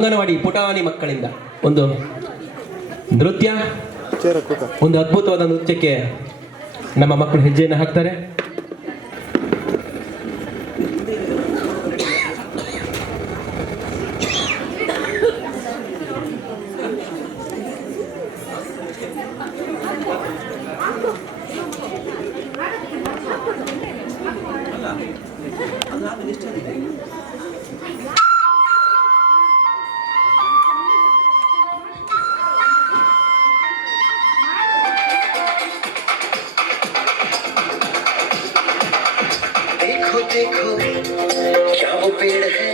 ಅಂಗನವಾಡಿ ಪುಟಾಣಿ ಮಕ್ಕಳಿಂದ ಒಂದು ನೃತ್ಯ, ಒಂದು ಅದ್ಭುತವಾದ ನೃತ್ಯಕ್ಕೆ ನಮ್ಮ ಮಕ್ಕಳು ಹೆಜ್ಜೆಯನ್ನು ಹಾಕ್ತಾರೆ. देखो क्या वो पेड़ है,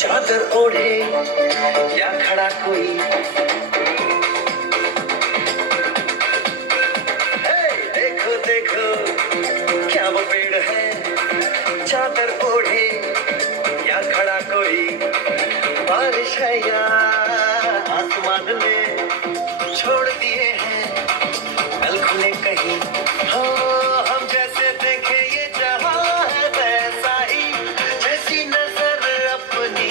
चादर ओढ़े या खड़ा कोई. देखो देखो क्या वो पेड़ है, चादर ओढ़े या खड़ा कोई. बारिश है या आसमान ने छोड़ दिए हैं कल खुले कहीं. हम जैसे देखे ये जहां है वैसा ही, जैसी नजर अपनी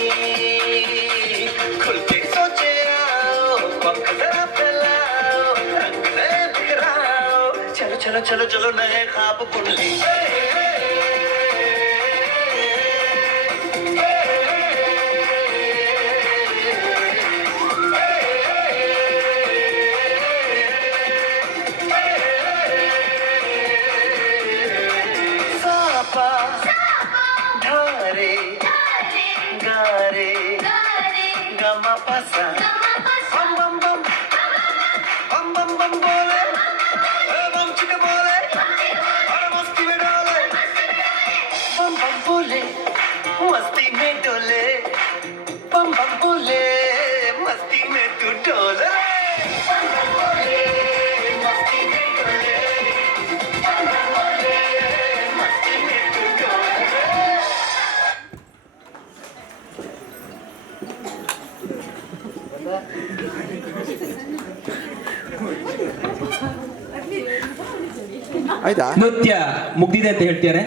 खुल के सोचे आओ, पंख जरा फैलाओ, रंग नए बिखराओ. चलो चलो चलो चलो नए ख्वाब बुन ली. धारे गारे गमा पसा बम बम बम बम बम बम बोले बम चिक बोले और मस्ती में डोले. बम बम बोले मस्ती में डोले, बम बम बोले मस्ती में तू डोले. बम बम बोले मस्ती में डोले, बम बम बोले मस्ती में तू डोले. ನೃತ್ಯ ಮುಗ್ದಿದೆ ಅಂತ ಹೇಳ್ತಿದ್ದಾರೆ.